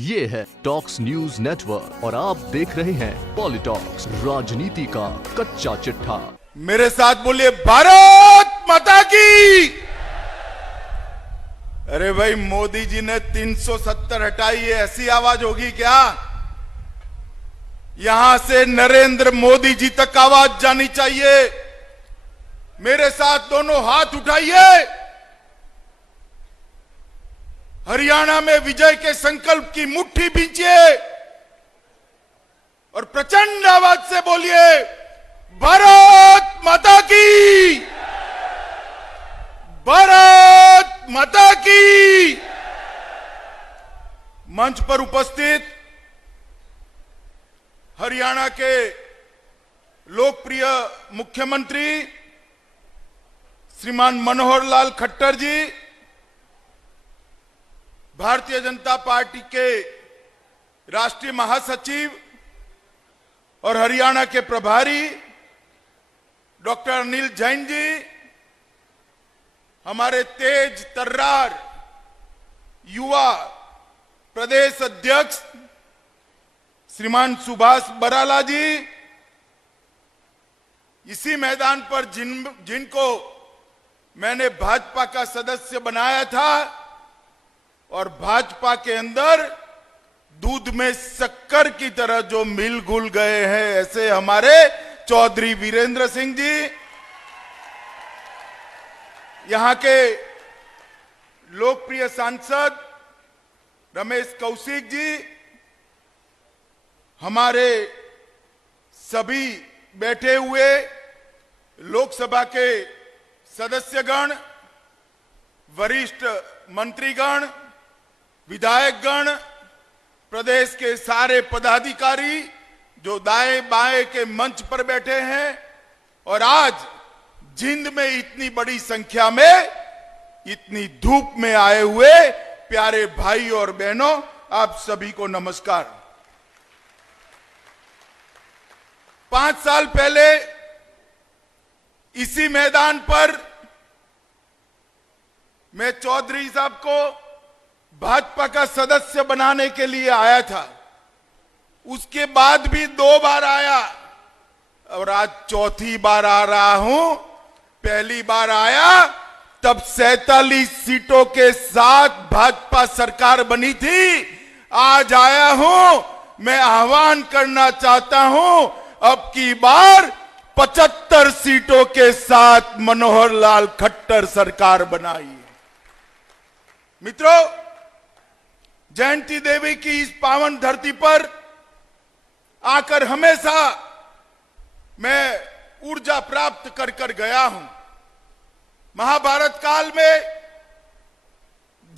ये है talks news network और आप देख रहे हैं पॉलिटॉक्स, राजनीति का कच्चा चिट्ठा। मेरे साथ बोलिए भारत माता की। अरे भाई, मोदी जी ने 370 हटाई है, ऐसी आवाज होगी क्या? यहां से नरेंद्र मोदी जी तक आवाज जानी चाहिए। मेरे साथ दोनों हाथ उठाइए। हरियाणा में विजय के संकल्प की मुट्ठी भींचिए और प्रचंड आवाज से बोलिए भारत माता की, भारत माता की। मंच पर उपस्थित हरियाणा के लोकप्रिय मुख्यमंत्री श्रीमान मनोहर लाल खट्टर जी, भारतीय जनता पार्टी के राष्ट्रीय महासचिव और हरियाणा के प्रभारी डॉक्टर अनिल जैन जी, हमारे तेज तर्रार युवा प्रदेश अध्यक्ष श्रीमान सुभाष बराला जी, इसी मैदान पर जिनको मैंने भाजपा का सदस्य बनाया था और भाजपा के अंदर दूध में शक्कर की तरह जो मिल घुल गए हैं, ऐसे हमारे चौधरी वीरेंद्र सिंह जी, यहां के लोकप्रिय सांसद रमेश कौशिक जी, हमारे सभी बैठे हुए लोकसभा के सदस्यगण, वरिष्ठ मंत्रीगण, विधायकगण, प्रदेश के सारे पदाधिकारी जो दाएं बाएं के मंच पर बैठे हैं और आज जिंद में इतनी बड़ी संख्या में, इतनी धूप में आए हुए प्यारे भाई और बहनों, आप सभी को नमस्कार। 5 साल पहले इसी मैदान पर मैं चौधरी साहब को भाजपा का सदस्य बनाने के लिए आया था। उसके बाद भी 2 बार आया और आज चौथी बार आ रहा हूं। पहली बार आया तब 47 सीटों के साथ भाजपा सरकार बनी थी। आज आया हूं, मैं आह्वान करना चाहता हूं, अब की बार 75 सीटों के साथ मनोहर लाल खट्टर सरकार बनाई। मित्रों, जयंती देवी की इस पावन धरती पर आकर हमेशा मैं ऊर्जा प्राप्त कर कर गया हूं। महाभारत काल में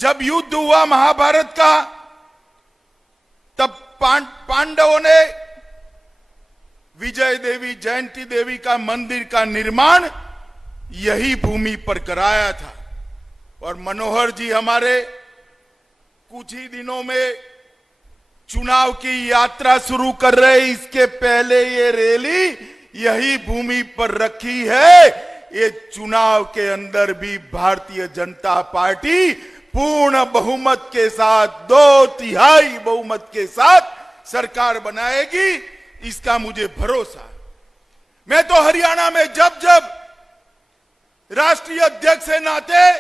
जब युद्ध हुआ महाभारत का, तब पांडवों ने विजय देवी, जयंती देवी का मंदिर का निर्माण यही भूमि पर कराया था। और मनोहर जी हमारे कुछ ही दिनों में चुनाव की यात्रा शुरू कर रहे, इसके पहले ये रैली यही भूमि पर रखी है। ये चुनाव के अंदर भी भारतीय जनता पार्टी पूर्ण बहुमत के साथ, 2/3 बहुमत के साथ सरकार बनाएगी, इसका मुझे भरोसा। मैं तो हरियाणा में जब जब राष्ट्रीय अध्यक्ष के नाते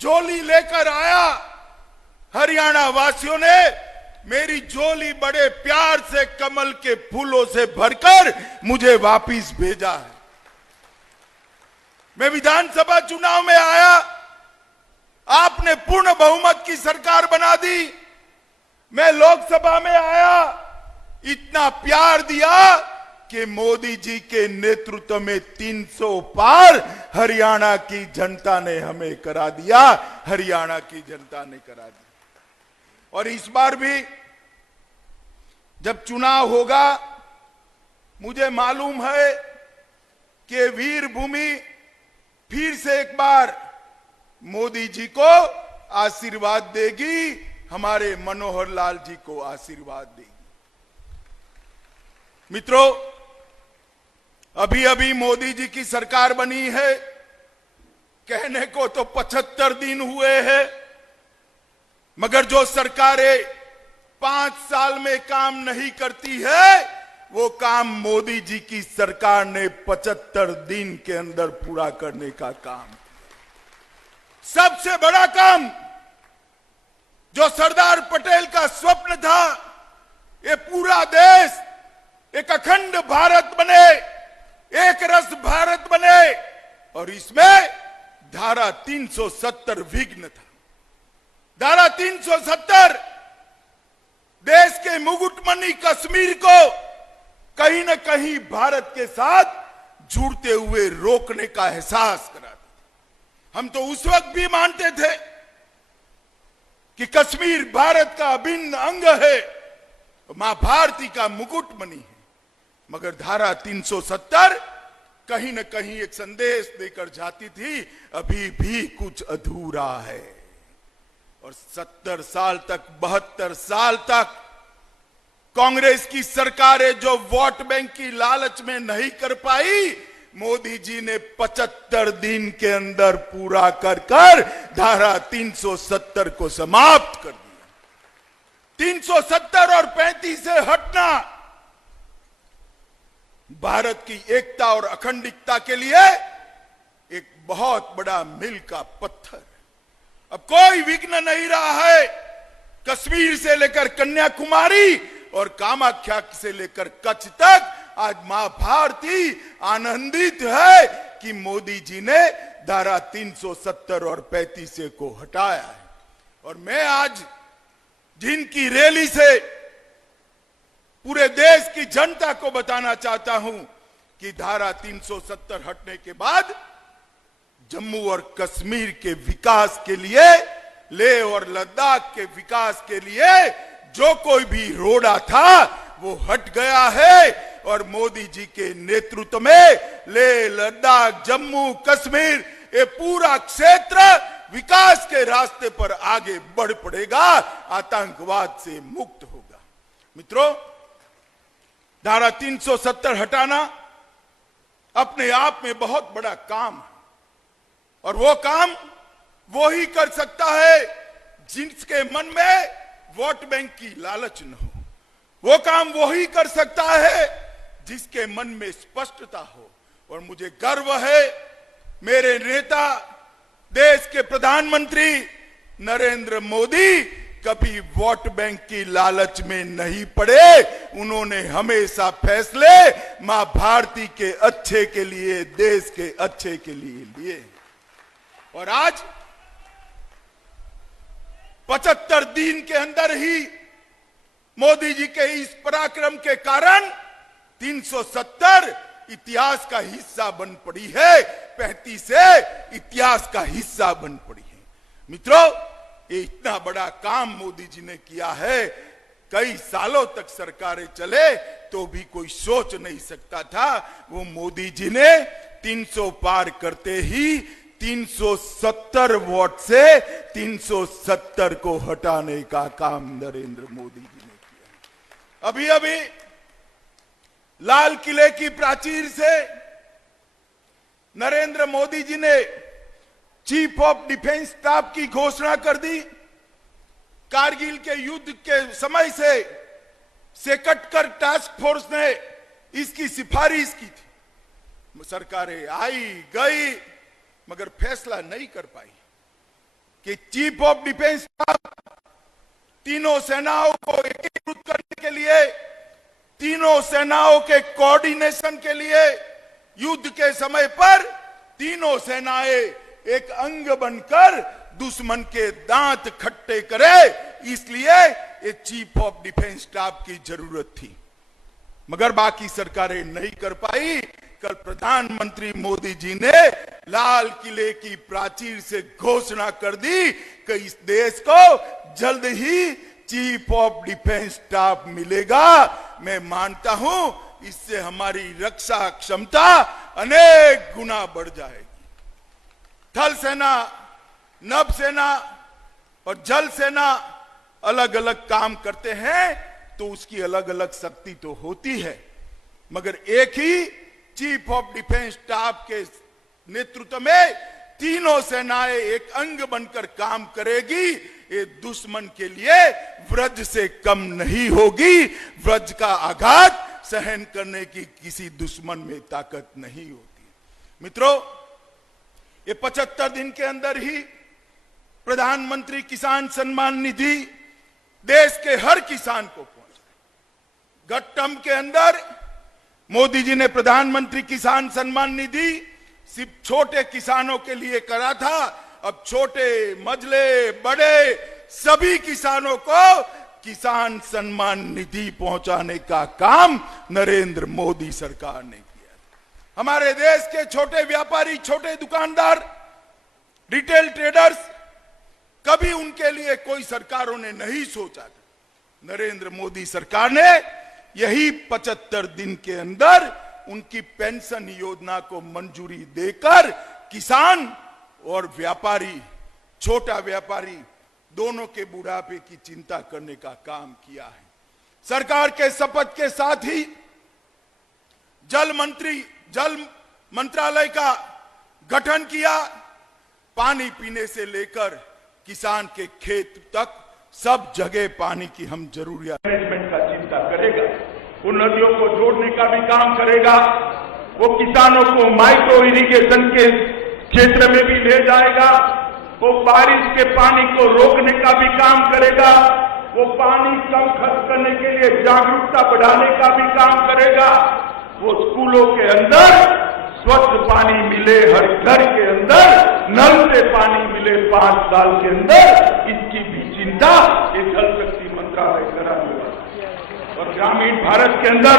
झोली लेकर आया, हरियाणा वासियों ने मेरी झोली बड़े प्यार से कमल के फूलों से भरकर मुझे वापिस भेजा है। मैं विधानसभा चुनाव में आया, आपने पूर्ण बहुमत की सरकार बना दी। मैं लोकसभा में आया, इतना प्यार दिया कि मोदी जी के नेतृत्व में 300 पार हरियाणा की जनता ने हमें करा दिया, हरियाणा की जनता ने करा दिया। और इस बार भी जब चुनाव होगा, मुझे मालूम है कि वीर भूमि फिर से एक बार मोदी जी को आशीर्वाद देगी, हमारे मनोहर लाल जी को आशीर्वाद देगी। मित्रों, अभी अभी मोदी जी की सरकार बनी है, कहने को तो 75 दिन हुए हैं, मगर जो सरकारें 5 साल में काम नहीं करती है, वो काम मोदी जी की सरकार ने 75 दिन के अंदर पूरा करने का काम। सबसे बड़ा काम जो सरदार पटेल का स्वप्न था, ये पूरा देश एक अखंड भारत बने, एक रस भारत बने, और इसमें धारा 370 विघ्न था। धारा 370 देश के मुकुटमणि कश्मीर को कहीं न कहीं भारत के साथ जुड़ते हुए रोकने का एहसास कराता था। हम तो उस वक्त भी मानते थे कि कश्मीर भारत का अभिन्न अंग है, मां भारती का मुकुटमणि है, मगर धारा 370 कहीं न कहीं एक संदेश देकर जाती थी, अभी भी कुछ अधूरा है। और 70 साल तक, 72 साल तक कांग्रेस की सरकारें जो वोट बैंक की लालच में नहीं कर पाई, मोदी जी ने 75 दिन के अंदर पूरा कर धारा 370 को समाप्त कर दिया। 370 और 35 से हटना भारत की एकता और अखंडता के लिए एक बहुत बड़ा मील का पत्थर है। अब कोई विघ्न नहीं रहा है। कश्मीर से लेकर कन्याकुमारी और कामाख्या से लेकर कच्छ तक आज मां भारती आनंदित है कि मोदी जी ने धारा 370 और 35 को हटाया है। और मैं आज जिनकी रैली से पूरे देश की जनता को बताना चाहता हूं कि धारा 370 हटने के बाद जम्मू और कश्मीर के विकास के लिए, लेह और लद्दाख के विकास के लिए जो कोई भी रोड़ा था वो हट गया है। और मोदी जी के नेतृत्व में लेह, लद्दाख, जम्मू, कश्मीर, ये पूरा क्षेत्र विकास के रास्ते पर आगे बढ़ पड़ेगा, आतंकवाद से मुक्त होगा। मित्रों, धारा 370 हटाना अपने आप में बहुत बड़ा काम है, और वो काम वो ही कर सकता है जिसके मन में वोट बैंक की लालच न हो। वो काम वो ही कर सकता है जिसके मन में स्पष्टता हो। और मुझे गर्व है, मेरे नेता, देश के प्रधानमंत्री नरेंद्र मोदी कभी वोट बैंक की लालच में नहीं पड़े। उन्होंने हमेशा फैसले मां भारती के अच्छे के लिए, देश के अच्छे के लिए लिए। और आज 75 दिन के अंदर ही मोदी जी के इस पराक्रम के कारण 370 इतिहास का हिस्सा बन पड़ी है, 35 से इतिहास का हिस्सा बन पड़ी है। मित्रों, ये इतना बड़ा काम मोदी जी ने किया है। कई सालों तक सरकारें चले तो भी कोई सोच नहीं सकता था। वो मोदी जी ने 300 पार करते ही 370 वोट से 370 को हटाने का काम नरेंद्र मोदी जी ने किया। अभी अभी लाल किले की प्राचीर से नरेंद्र मोदी जी ने चीफ ऑफ डिफेंस स्टाफ की घोषणा कर दी। कारगिल के युद्ध के समय से कटकर टास्क फोर्स ने इसकी सिफारिश की थी। सरकारें आई गई मगर फैसला नहीं कर पाई कि चीफ ऑफ डिफेंस स्टाफ तीनों सेनाओं को एकीकृत करने के लिए, तीनों सेनाओं के कोऑर्डिनेशन के लिए, युद्ध के समय पर तीनों सेनाएं एक अंग बनकर दुश्मन के दांत खट्टे करे, इसलिए ये चीफ ऑफ डिफेंस स्टाफ की जरूरत थी। मगर बाकी सरकारें नहीं कर पाई। कल प्रधानमंत्री मोदी जी ने लाल किले की प्राचीर से घोषणा कर दी कि इस देश को जल्द ही चीफ ऑफ डिफेंस स्टाफ मिलेगा। मैं मानता हूं इससे हमारी रक्षा क्षमता अनेक गुना बढ़ जाएगी। थल सेना, नभ सेना और जल सेना अलग अलग काम करते हैं तो उसकी अलग अलग शक्ति तो होती है, मगर एक ही चीफ ऑफ डिफेंस स्टाफ के नेतृत्व में तीनों सेनाएं एक अंग बनकर काम करेगी। ये दुश्मन के लिए व्रज से कम नहीं होगी। व्रज का आघात सहन करने की किसी दुश्मन में ताकत नहीं होती। मित्रों, ये 75 दिन के अंदर ही प्रधानमंत्री किसान सम्मान निधि देश के हर किसान को पहुंचा। गत टर्म के अंदर मोदी जी ने प्रधानमंत्री किसान सम्मान निधि सिर्फ छोटे किसानों के लिए करा था। अब छोटे, मझले, बड़े सभी किसानों को किसान सम्मान निधि पहुंचाने का काम नरेंद्र मोदी सरकार ने किया। हमारे देश के छोटे व्यापारी, छोटे दुकानदार, रिटेल ट्रेडर्स, कभी उनके लिए कोई सरकारों ने नहीं सोचा था। नरेंद्र मोदी सरकार ने यही 75 दिन के अंदर उनकी पेंशन योजना को मंजूरी देकर किसान और व्यापारी, छोटा व्यापारी दोनों के बुढ़ापे की चिंता करने का काम किया है। सरकार के शपथ के साथ ही जल मंत्रालय का गठन किया। पानी पीने से लेकर किसान के खेत तक सब जगह पानी की हम जरूरियात मैनेजमेंट का चिंता करेगा। वो नदियों को जोड़ने का भी काम करेगा। वो किसानों को माइक्रो इरिगेशन के क्षेत्र में भी ले जाएगा। वो बारिश के पानी को रोकने का भी काम करेगा। वो पानी कम खर्च करने के लिए जागरूकता बढ़ाने का भी काम करेगा। वो स्कूलों के अंदर स्वच्छ पानी मिले, हर घर के अंदर नल से पानी मिले 5 साल के अंदर, इसकी भी चिंता ये जल शक्ति मंत्रालय कराने वाला। और ग्रामीण भारत के अंदर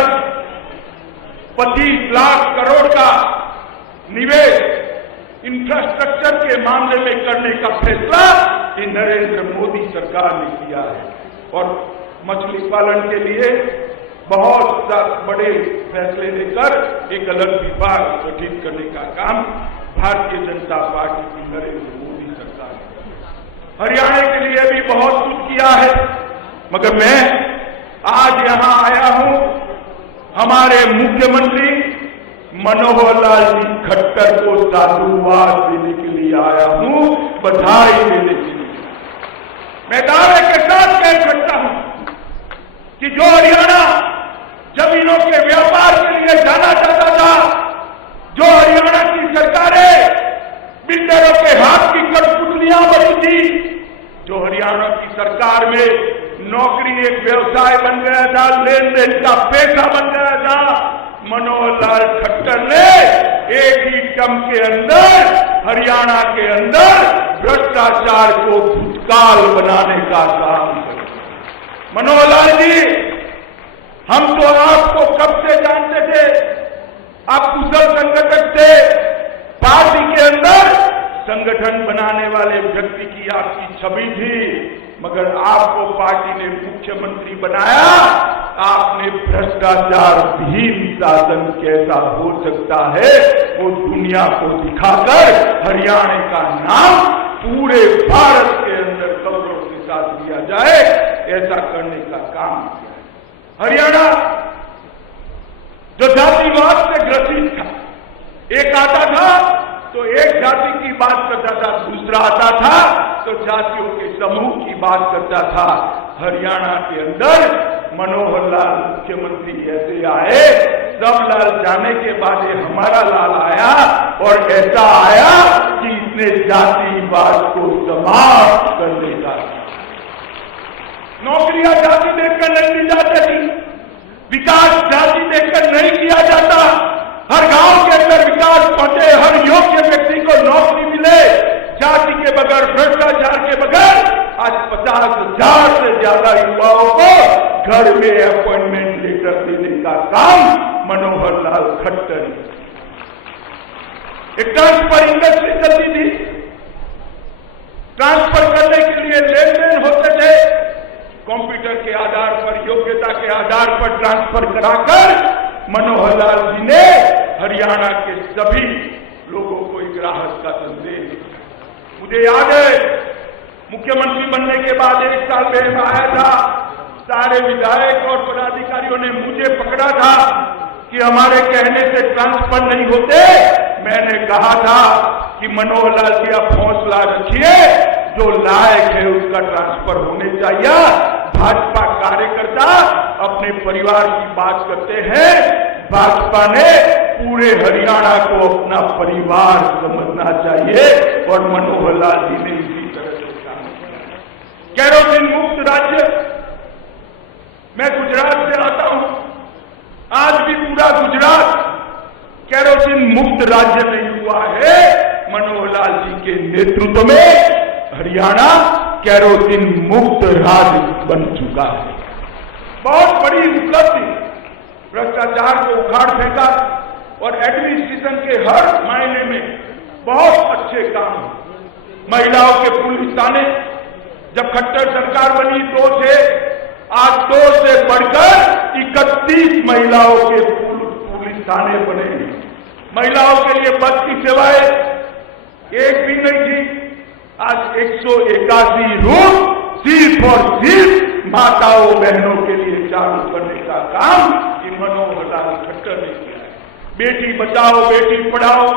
25 लाख करोड़ का निवेश इंफ्रास्ट्रक्चर के मामले में करने का फैसला ये नरेंद्र मोदी सरकार ने किया है। और मछली पालन के लिए बहुत बड़े फैसले लेकर एक अलग विभाग गठित करने का काम भारतीय जनता पार्टी की नरेंद्र मोदी सरकार ने। हरियाणा के लिए भी बहुत कुछ किया है, मगर मैं आज यहां आया हूं हमारे मुख्यमंत्री मनोहर लाल जी खट्टर को साधुवाद देने के लिए आया हूं, बधाई देने के लिए। मैं दावे के साथ कह सकता हूं कि जो हरियाणा जमीनों के व्यापार के लिए जाना चाहता था, जो हरियाणा की सरकारें बिल्डरों के हाथ की कठपुतलियां बनी थी, जो हरियाणा की सरकार में नौकरी एक व्यवसाय बन गया था, लेन देन का पेशा बन गया था, मनोहर लाल खट्टर ने एक ही टर्म के अंदर हरियाणा के अंदर भ्रष्टाचार को भूतकाल बनाने का काम किया। मनोहर लाल जी, हम तो आपको कब से जानते थे, आप कुशल संगठक थे। पार्टी के अंदर संगठन बनाने वाले व्यक्ति की आपकी छवि थी, मगर आपको पार्टी ने मुख्यमंत्री बनाया। आपने भ्रष्टाचार विहीन शासन कैसा हो सकता है वो दुनिया को दिखाकर हरियाणा का नाम पूरे भारत के अंदर गौरव के साथ दिया जाए, ऐसा करने का काम किया। हरियाणा जो जातिवाद से ग्रसित था, एक आता था तो एक जाति की बात करता था, दूसरा आता था तो जातियों के समूह की बात करता था। हरियाणा के अंदर मनोहर लाल मुख्यमंत्री ऐसे आए, सब लाल जाने के बाद ये हमारा लाल आया और ऐसा आया कि इसने जातिवाद को समाप्त कर देगा। नौकरियां जाति देखकर नहीं दी जाती थी, विकास जाति देखकर नहीं किया जाता। हर गांव के अंदर विकास पहुंचे, हर योग्य व्यक्ति को नौकरी मिले, जाति के बगैर, भ्रष्टाचार के बगैर। आज 50,000 से ज्यादा युवाओं को घर में अपॉइंटमेंट लेटर देने का काम मनोहर लाल खट्टर। एक ट्रांसफर इंडस्ट्री चलती थी, ट्रांसफर करने के लिए लेन देन होते थे, कंप्यूटर के आधार पर, योग्यता के आधार पर ट्रांसफर कराकर मनोहर लाल जी ने हरियाणा के सभी लोगों को एक राहत का संदेश दिया। मुझे याद है मुख्यमंत्री बनने के बाद 1 साल पहले आया था, सारे विधायक और पदाधिकारियों ने मुझे पकड़ा था कि हमारे कहने से ट्रांसफर नहीं होते। मैंने कहा था कि मनोहर लाल जी आप हौसला रखिए, जो लायक है उसका ट्रांसफर होने चाहिए। भाजपा कार्यकर्ता अपने परिवार की बात करते हैं, भाजपा ने पूरे हरियाणा को अपना परिवार समझना चाहिए और मनोहर लाल जी ने इसी तरह से काम किया। केरोसिन मुक्त राज्य, मैं गुजरात से आता हूं, आज भी पूरा गुजरात केरोसिन मुक्त राज्य नहीं हुआ है। मनोहर लाल जी के नेतृत्व में हरियाणा केरोसिन मुक्त राज्य बन चुका है। बहुत बड़ी उपलब्धि, भ्रष्टाचार को उखाड़ फेंका और एडमिनिस्ट्रेशन के हर मायने में बहुत अच्छे काम। महिलाओं के पुलिस थाने, जब खट्टर सरकार बनी 2 से, आज 2 से बढ़कर 31 महिलाओं के पुलिस थाने बने। महिलाओं के लिए बस की सेवाएं एक भी नहीं थी, आज 181 रूट सिर्फ और सिर्फ माताओं बहनों के लिए चालू करने का काम कि मनोहर लाल खट्टर ने किया है। बेटी बचाओ बेटी पढ़ाओ,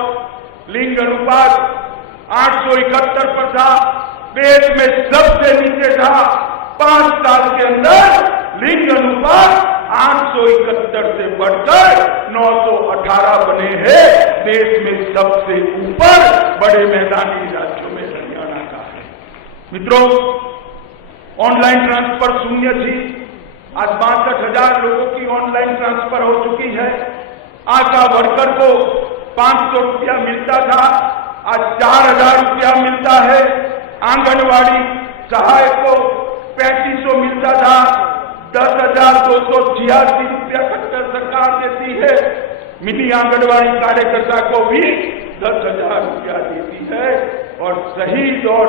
लिंग अनुपात 871 पर था, देश में सबसे नीचे था। 5 साल के अंदर लिंग अनुपात 871 से बढ़कर 918 बने हैं। देश में सबसे ऊपर बड़े मैदानी राज्यों में हरियाणा का है। मित्रों, ऑनलाइन ट्रांसफर शून्य थी, आज 62,000 लोगों की ऑनलाइन ट्रांसफर हो चुकी है। आशा वर्कर को 500 रुपया मिलता था, आज 4,000 रुपया मिलता है। आंगनवाड़ी सहायक को 3500 मिलता था, 10,286 रुपया खट्टर सरकार देती है। मिनी आंगनवाड़ी कार्यकर्ता को भी 10,000 रुपया देती है और शहीद और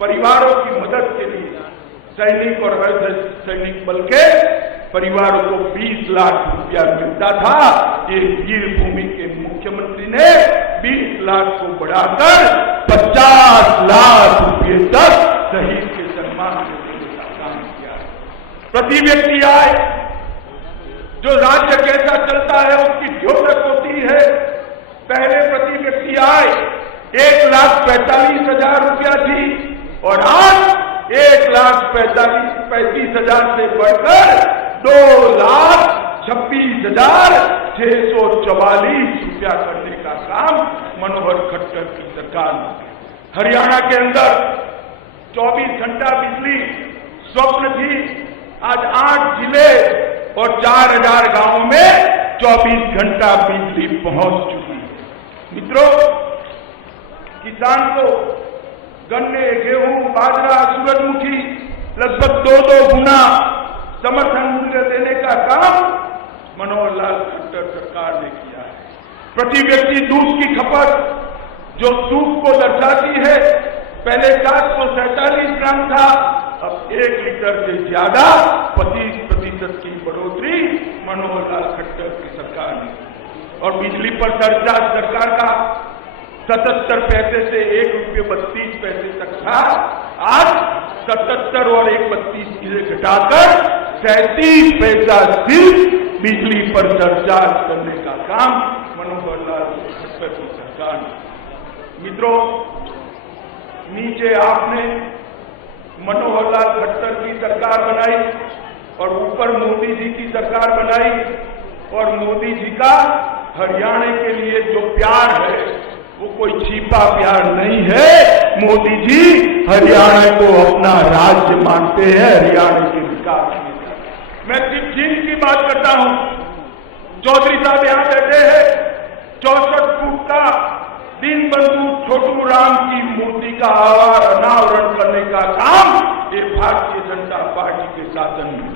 परिवारों की मदद के लिए सैनिक और अर्ध सैनिक बल के परिवारों को 20 लाख रुपया मिलता था। ये वीर भूमि के मुख्यमंत्री ने 20 लाख को बढ़ाकर 50 लाख रुपये तक शहीद के सम्मान देने का काम किया। प्रति व्यक्ति आय, जो राज्य कैसा चलता है उसकी ढोलक होती है। पहले प्रति व्यक्ति आय 1,45,000 रुपया थी और आज 1,35,000 से बढ़कर 2,26,644 रुपया करने का काम मनोहर खट्टर की सरकार ने। हरियाणा के अंदर 24 घंटा बिजली स्वप्न थी, आज 8 जिले और 4,000 गांवों में 24 घंटा बिजली पहुंच चुकी है। मित्रों, किसान को गन्ने, गेहूं, बाजरा, सूरजमुखी लगभग 2-2 गुना समर्थन मूल्य देने का काम मनोहर लाल खट्टर सरकार ने किया है। प्रति व्यक्ति दूध की खपत जो सूख को दर्शाती है, पहले 747 ग्राम था, अब 1 लीटर से ज्यादा 25% की बढ़ोतरी मनोहर लाल खट्टर की सरकार ने। और बिजली पर सरचार्ज सरकार का 77 पैसे से 1 रुपये 32 पैसे तक था, आज 77 और 1.32 इसे घटाकर 37 पैसा सिर्फ बिजली पर सरचार्ज करने का काम मनोहर लाल खट्टर की सरकार ने। मित्रों, नीचे आपने मनोहर लाल खट्टर की सरकार बनाई और ऊपर मोदी जी की सरकार बनाई और मोदी जी का हरियाणा के लिए जो प्यार है वो कोई छिपा प्यार नहीं है। मोदी जी हरियाणा को अपना राज्य मानते हैं, हरियाणा के विकास में। मैं सिर्फ चीन की बात करता हूं। चौधरी साहब यहां बैठे हैं, 64 फुट का दीनबंधु छोटू राम की मूर्ति का अनावरण करने का काम ये भारतीय जनता पार्टी के शासन में।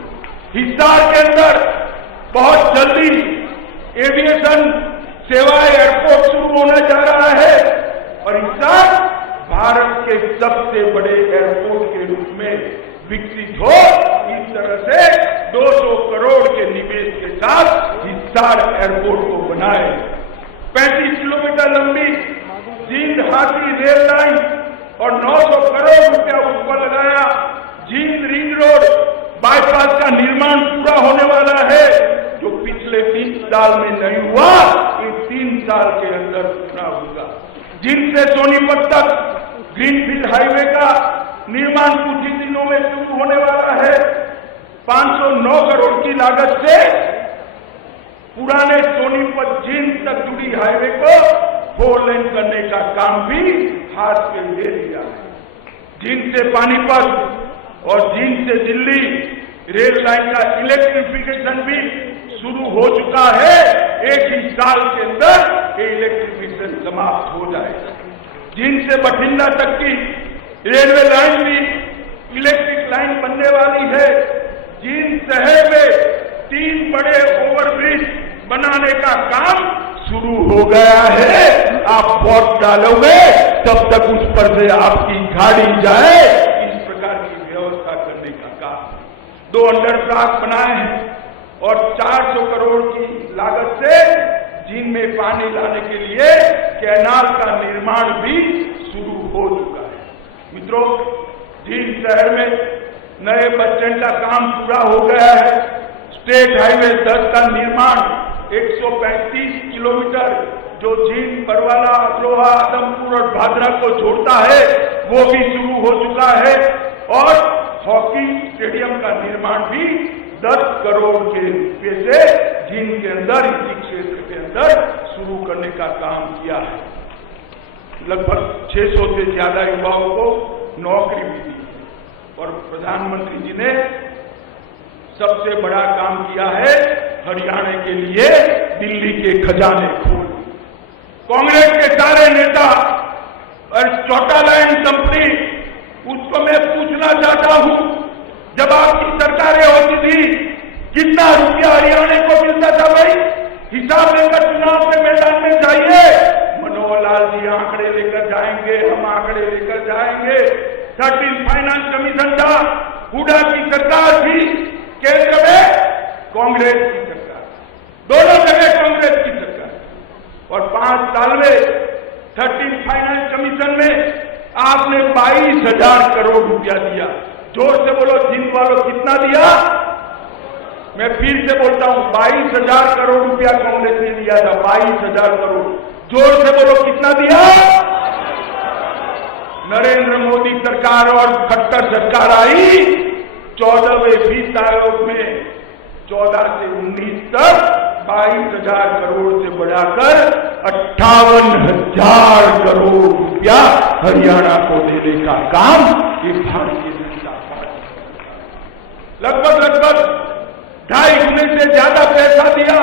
हिसार के अंदर बहुत जल्दी एविएशन सेवाएं एयरपोर्ट शुरू होने जा रहा है और हिसार भारत के सबसे बड़े एयरपोर्ट के रूप में विकसित हो। इस तरह से 200 करोड़ के निवेश के साथ हिसार एयरपोर्ट को बनाए। 35 किलोमीटर लंबी जींद हाथी रेल लाइन और 900 करोड़ रुपया उस पर लगाया। जींद रिंग रोड बाईपास का निर्माण पूरा होने वाला है, जो पिछले 3 साल में नहीं हुआ, ये 3 साल के अंदर पूरा होगा। जींद से सोनीपत तक ग्रीनफील्ड हाईवे का निर्माण कुछ ही दिनों में शुरू होने वाला है। 509 करोड़ की लागत से पुराने सोनीपत जींद तक जुड़ी हाईवे को 4 लेन करने का काम भी हाथ पे ले लिया है। जींद से पानीपत और जींद से दिल्ली रेल लाइन का इलेक्ट्रिफिकेशन भी शुरू हो चुका है। एक ही साल के अंदर ये इलेक्ट्रिफिकेशन समाप्त हो जाएगा। जींद से बठिंडा तक की रेलवे लाइन भी इलेक्ट्रिक लाइन बनने वाली है। जींद शहर में 3 बड़े ओवरब्रिज बनाने का काम शुरू हो गया है। आप वोट डालोगे तब तक उस पर से आपकी गाड़ी जाए, इस प्रकार की व्यवस्था करने का काम। 2 अंडरपास बनाए हैं और 400 करोड़ की लागत से जींद में पानी लाने के लिए कैनाल का निर्माण भी शुरू हो चुका है। मित्रों, जींद शहर में नए बस स्टैंड का काम पूरा हो गया है। स्टेट हाईवे 10 का निर्माण 135 किलोमीटर जो जींद, बरवाला, अमरोहा, आदमपुर और भादरा को जोड़ता है वो भी शुरू हो चुका है और हॉकी स्टेडियम का निर्माण भी 10 करोड़ के रुपए से जींद के अंदर, इसी क्षेत्र के अंदर शुरू करने का काम किया है। लगभग 600 से ज्यादा युवाओं को नौकरी भी दी और प्रधानमंत्री जी ने सबसे बड़ा काम किया है, हरियाणा के लिए दिल्ली के खजाने खोल। कांग्रेस के सारे नेता और चौथा लाइन कंपनी, उसको मैं पूछना चाहता हूं, जब आपकी सरकारें होती थी कितना रुपया हरियाणा को मिलता था भाई? हिसाब लेकर चुनाव के मैदान में जाइए। मनोहर लाल जी आंकड़े लेकर जाएंगे, हम आंकड़े लेकर जाएंगे। 13 फाइनेंस कमीशन था, हुड्डा की सरकार थी, केंद्र में कांग्रेस की सरकार, दोनों जगह कांग्रेस की सरकार। और 5 साल में 13 फाइनेंस कमीशन में आपने 22,000 करोड़ रुपया दिया। जोर से बोलो जींद वालों, कितना दिया? मैं फिर से बोलता हूं, 22,000 करोड़ रुपया कांग्रेस ने दिया था। 22,000 करोड़। जोर से बोलो, कितना दिया? नरेंद्र मोदी सरकार और खट्टर सरकार आई, 14वें वित्त आयोग में 14 से 19 तक 22,000 करोड़ से बढ़ाकर 58,000 करोड़ रुपया हरियाणा को देने का काम ये भारतीय जनता पार्टी लगभग 2.5 गुने से ज्यादा पैसा दिया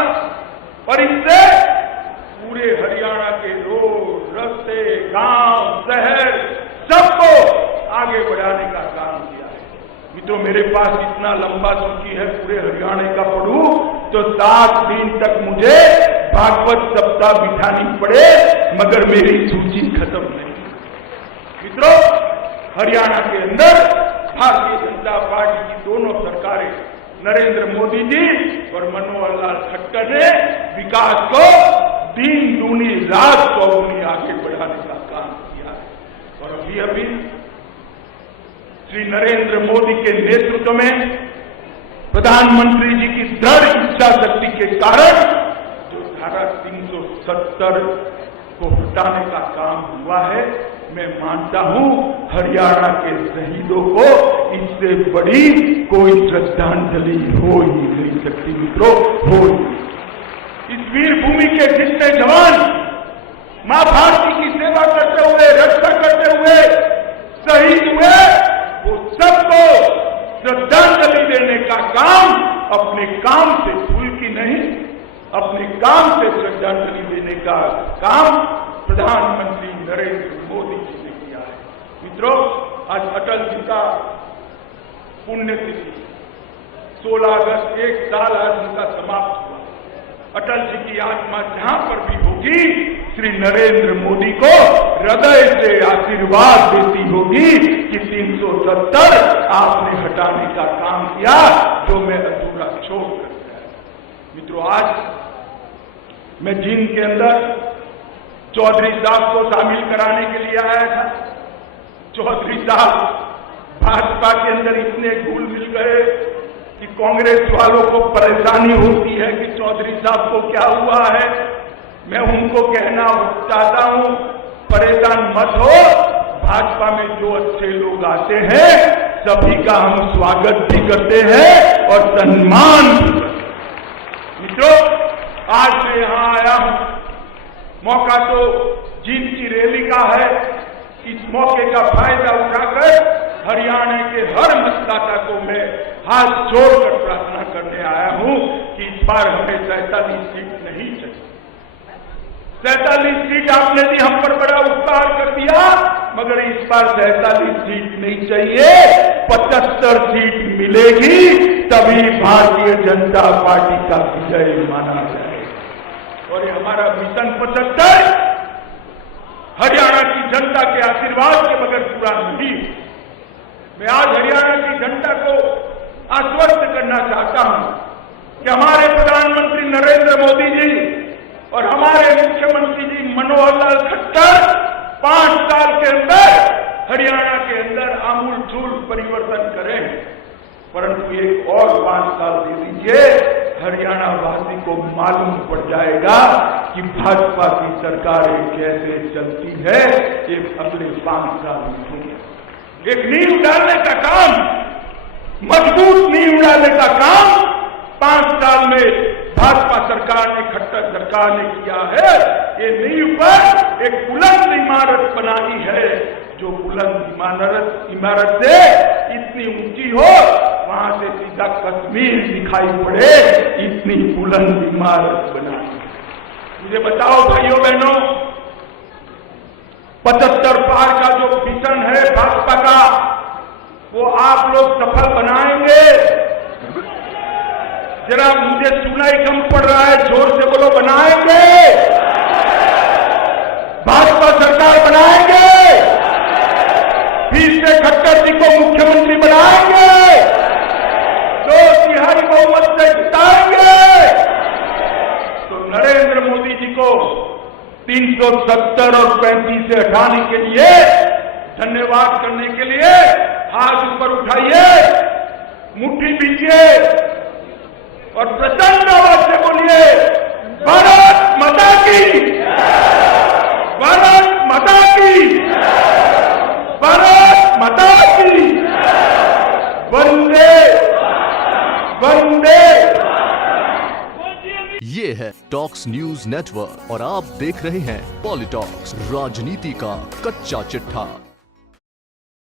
और इससे पूरे हरियाणा के रोड, रास्ते, गांव, शहर सबको आगे बढ़ाने का काम किया है। मित्रों, मेरे पास इतना लंबा सूची है, पूरे हरियाणा का पढ़ूं तो 7 दिन तक मुझे भागवत सप्ताह बिठानी पड़े, मगर मेरी सूची खत्म नहीं। मित्रों, हरियाणा के अंदर भारतीय जनता पार्टी की दोनों सरकारें, नरेंद्र मोदी जी और मनोहर लाल खट्टर ने विकास को दिन दूनी रात चौगुनी आगे बढ़ाने का काम किया है। और अभी श्री नरेंद्र मोदी के नेतृत्व में प्रधानमंत्री जी की दृढ़ इच्छा शक्ति के कारण जो धारा 370 को हटाने का काम हुआ है, मैं मानता हूं हरियाणा के शहीदों को इससे बड़ी कोई श्रद्धांजलि हो ही नहीं सकती। मित्रों, हो इस वीर भूमि के जितने जवान मां भारती की सेवा करते हुए, रक्षा करते हुए शहीद हुए, वो सबको श्रद्धांजलि देने का काम अपने काम से, फूल की नहीं, अपने काम से श्रद्धांजलि देने का काम प्रधानमंत्री नरेंद्र मोदी जी ने किया है। मित्रों, आज अटल जी का पुण्यतिथि 16 अगस्त, 1 साल आज उनका समाप्त हुआ। अटल जी की आत्मा जहां पर भी होगी, श्री नरेंद्र मोदी को हृदय से आशीर्वाद देती होगी कि 370 आपने हटाने का काम किया जो मैं अधूरा छोड़ कर गया। मित्रों, आज मैं जींद के अंदर चौधरी साहब को शामिल कराने के लिए आया था। चौधरी साहब भाजपा के अंदर इतने घुल मिल गए कि कांग्रेस वालों को परेशानी होती है कि चौधरी साहब को क्या हुआ है। मैं उनको कहना चाहता हूं, परेशान मत हो, भाजपा में जो अच्छे लोग आते हैं सभी का हम स्वागत भी करते हैं और सम्मान भी करते हैं। मित्रों, आज मैं यहां आया हूं, मौका तो जीत की रैली का है। इस मौके का फायदा उठाकर हरियाणा के हर मतदाता को मैं हाथ जोड़कर प्रार्थना करने आया हूं कि इस बार हमें 47 सीट नहीं चाहिए। 47 सीट आपने दी, हम पर बड़ा उपकार कर दिया, मगर इस बार 47 सीट नहीं चाहिए, 75 सीट मिलेगी, तभी भारतीय जनता पार्टी का विजय माना जाएगा। और ये हमारा मिशन 75 हरियाणा की जनता के आशीर्वाद के बगैर पूरा नहीं। मैं आज हरियाणा की जनता को आश्वस्त करना चाहता हूं कि हमारे प्रधानमंत्री नरेंद्र मोदी जी और हमारे मुख्यमंत्री जी मनोहर लाल खट्टर 5 साल के अंदर हरियाणा के अंदर आमूलचूल परिवर्तन करें, परंतु एक और 5 साल दे दीजिए, हरियाणा वासी को मालूम पड़ जाएगा कि भाजपा की सरकारें कैसे चलती है। ये अगले 5 साल में एक नींव डालने का काम, मजबूत नींव डालने का काम 5 साल में भाजपा सरकार ने, खट्टर सरकार ने किया है। ये नींव पर एक बुलंद इमारत बनाई है, जो बुलंद इमारत से इतनी ऊंची हो वहां से सीधा कश्मीर दिखाई पड़े, इतनी बुलंद इमारत बनाई। मुझे बताओ भाइयों बहनों, 75 पार का जो मिशन है भाजपा का, वो आप लोग सफल बनाएंगे? जरा मुझे सुनाई कम पड़ रहा है, जोर से बोलो, बनाएंगे? भाजपा सरकार बनाएंगे? फिर से खट्टर जी को मुख्यमंत्री बनाएंगे? 2/3 बहुमत से जिताएंगे? तो नरेंद्र मोदी जी को 370 और 35 से हटाने के लिए, धन्यवाद करने के लिए हाथ ऊपर उठाइए, मुट्ठी बीजिए और प्रचंड आवाज से बोलिए, भारत माता की, भारत माता की, भारत माता की, वंदे वंदे। ये है टॉक्स न्यूज नेटवर्क और आप देख रहे हैं पॉलिटॉक्स, राजनीति का कच्चा चिट्ठा।